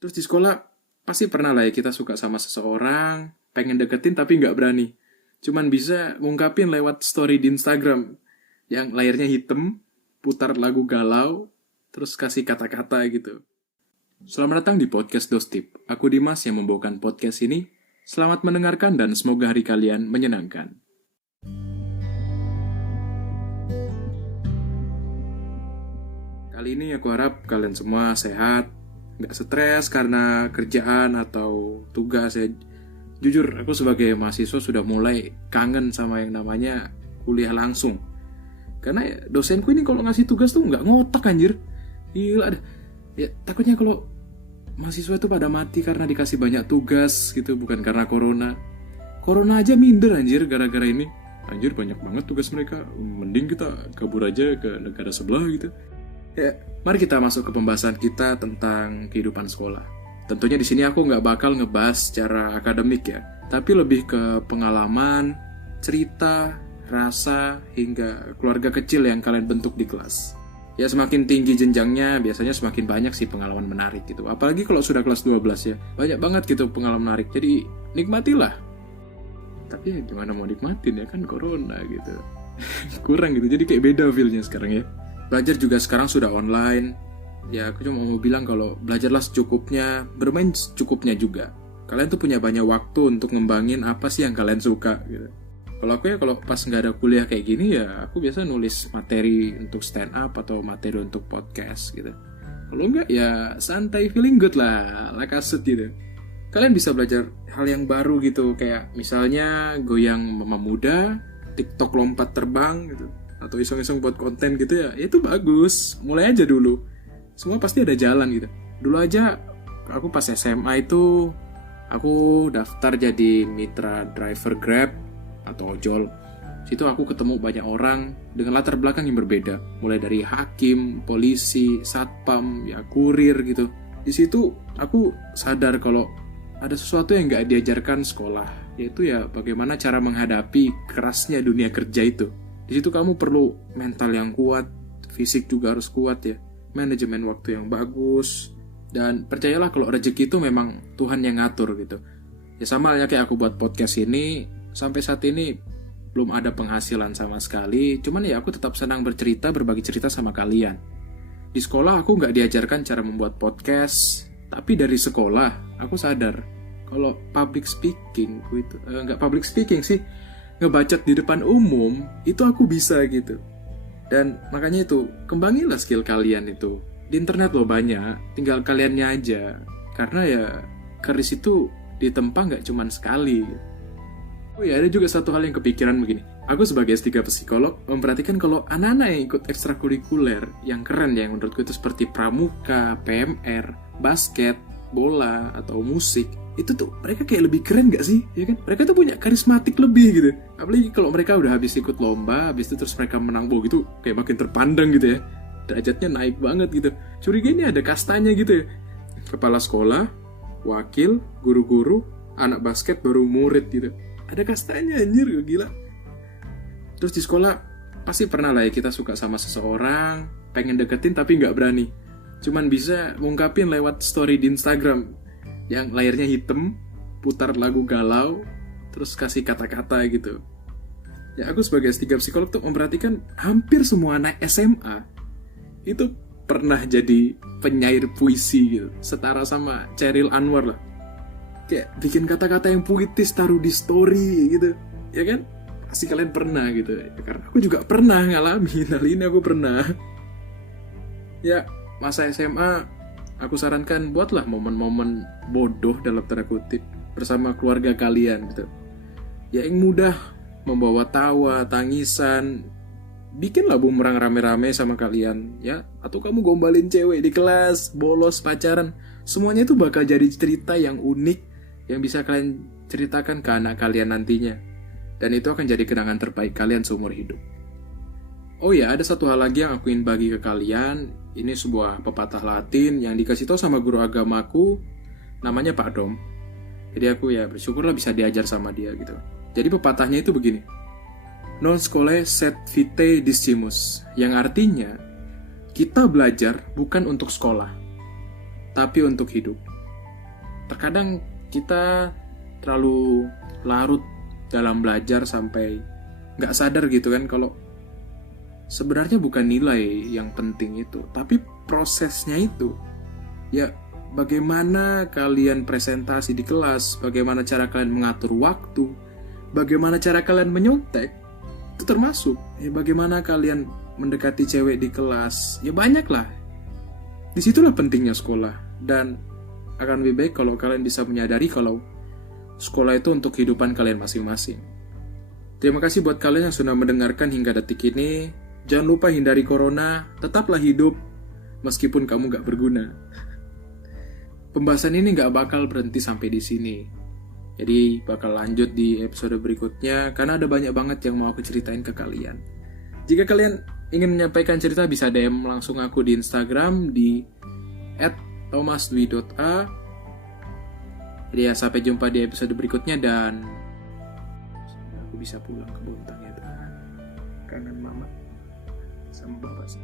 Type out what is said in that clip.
Terus di sekolah pasti pernah lah ya kita suka sama seseorang, pengen deketin tapi nggak berani. Cuman bisa ngungkapin lewat story di Instagram yang layarnya hitam, putar lagu galau, terus kasih kata-kata gitu. Selamat datang di podcast Dostip. Aku Dimas yang membawakan podcast ini. Selamat mendengarkan dan semoga hari kalian menyenangkan. Kali ini aku harap kalian semua sehat, nggak stres karena kerjaan atau tugas ya. Jujur, aku sebagai mahasiswa sudah mulai kangen sama yang namanya kuliah langsung. Karena ya, dosenku ini kalau ngasih tugas tuh nggak ngotak anjir. Gila dah. Ya takutnya kalau mahasiswa itu pada mati karena dikasih banyak tugas gitu, bukan karena corona. Corona aja minder anjir gara-gara ini. Anjir banyak banget tugas mereka. Mending kita kabur aja ke negara sebelah gitu. Ya, mari kita masuk ke pembahasan kita tentang kehidupan sekolah. Tentunya di sini aku nggak bakal ngebahas secara akademik ya, tapi lebih ke pengalaman, cerita, rasa, hingga keluarga kecil yang kalian bentuk di kelas. Ya semakin tinggi jenjangnya, biasanya semakin banyak sih pengalaman menarik gitu. Apalagi kalau sudah kelas 12 ya, banyak banget gitu pengalaman menarik. Jadi nikmatilah. Tapi ya gimana mau nikmatin ya kan corona gitu. Kurang gitu, jadi kayak beda feel-nya sekarang ya. Belajar juga sekarang sudah online. Ya aku cuma mau bilang kalau belajarlah secukupnya, bermain secukupnya juga. Kalian tuh punya banyak waktu untuk ngembangin apa sih yang kalian suka gitu. Kalau aku ya kalau pas nggak ada kuliah kayak gini ya aku biasa nulis materi untuk stand up atau materi untuk podcast gitu. Kalau enggak ya santai feeling good lah, like asut gitu. Kalian bisa belajar hal yang baru gitu kayak misalnya goyang mama muda, TikTok lompat terbang gitu. Atau iseng-iseng buat konten gitu ya, itu bagus. Mulai aja dulu. Semua pasti ada jalan gitu. Dulu aja, aku pas SMA itu, aku daftar jadi mitra driver Grab atau ojol. Situ aku ketemu banyak orang dengan latar belakang yang berbeda. Mulai dari hakim, polisi, satpam, ya kurir gitu. Di situ aku sadar kalau ada sesuatu yang gak diajarkan sekolah. Yaitu ya bagaimana cara menghadapi kerasnya dunia kerja itu. Di situ kamu perlu mental yang kuat, fisik juga harus kuat ya, manajemen waktu yang bagus, dan percayalah kalau rezeki itu memang Tuhan yang ngatur gitu. Ya sama halnya kayak aku buat podcast ini, sampai saat ini belum ada penghasilan sama sekali, cuman ya aku tetap senang bercerita, berbagi cerita sama kalian. Di sekolah aku nggak diajarkan cara membuat podcast, tapi dari sekolah aku sadar kalau public speaking, nggak public speaking sih, ngebacot di depan umum itu aku bisa gitu. Dan makanya itu kembangilah skill kalian itu di internet loh banyak, tinggal kaliannya aja karena ya keris itu ditempa nggak cuman sekali. Oh ya ada juga satu hal yang kepikiran begini, aku sebagai S3 psikolog memperhatikan kalau anak-anak yang ikut ekstrakurikuler yang keren ya yang menurutku itu seperti pramuka, PMR, basket, bola atau musik, itu tuh mereka kayak lebih keren gak sih, ya kan? Mereka tuh punya karismatik lebih gitu. Apalagi kalau mereka udah habis ikut lomba, habis itu terus mereka menang, gitu, kayak makin terpandang gitu ya. Derajatnya naik banget gitu. Curiga ini ada kastanya gitu ya. Kepala sekolah, wakil, guru-guru, anak basket baru murid gitu. Ada kastanya anjir, gila. Terus di sekolah pasti pernah lah ya kita suka sama seseorang, pengen deketin tapi nggak berani. Cuman bisa ngungkapin lewat story di Instagram yang layarnya hitam, putar lagu galau, terus kasih kata-kata gitu. Ya aku sebagai S3 psikolog tuh memperhatikan hampir semua anak SMA itu pernah jadi penyair puisi gitu, setara sama Cheryl Anwar lah. Kayak bikin kata-kata yang puitis taruh di story gitu, ya kan? Pasti kalian pernah gitu. Ya, karena aku juga pernah ngalamin hal ini, aku pernah. Ya masa SMA aku sarankan buatlah momen-momen bodoh dalam tanda kutip bersama keluarga kalian gitu. Ya yang mudah membawa tawa, tangisan, bikinlah bumerang rame-rame sama kalian ya. Atau kamu gombalin cewek di kelas, bolos, pacaran. Semuanya itu bakal jadi cerita yang unik yang bisa kalian ceritakan ke anak kalian nantinya. Dan itu akan jadi kenangan terbaik kalian seumur hidup. Oh ya, ada satu hal lagi yang aku ingin bagi ke kalian. Ini sebuah pepatah Latin yang dikasih tahu sama guru agamaku, namanya Pak Dom. Jadi aku ya bersyukurlah bisa diajar sama dia gitu. Jadi pepatahnya itu begini. Non scholae sed vitae discimus, yang artinya kita belajar bukan untuk sekolah, tapi untuk hidup. Terkadang kita terlalu larut dalam belajar sampai gak sadar gitu kan, kalau sebenarnya bukan nilai yang penting itu, tapi prosesnya itu. Ya, bagaimana kalian presentasi di kelas, bagaimana cara kalian mengatur waktu, bagaimana cara kalian menyontek, itu termasuk. Ya, bagaimana kalian mendekati cewek di kelas, ya banyak lah. Disitulah pentingnya sekolah. Dan akan lebih baik kalau kalian bisa menyadari kalau sekolah itu untuk kehidupan kalian masing-masing. Terima kasih buat kalian yang sudah mendengarkan hingga detik ini. Jangan lupa hindari corona, tetaplah hidup meskipun kamu gak berguna. Pembahasan ini gak bakal berhenti sampai di sini. Jadi bakal lanjut di episode berikutnya karena ada banyak banget yang mau aku ceritain ke kalian. Jika kalian ingin menyampaikan cerita bisa DM langsung aku di Instagram di @thomasdwi.a. Jadi ya, sampai jumpa di episode berikutnya dan aku bisa pulang ke Bontang ya, kangen mama sama bapak sih.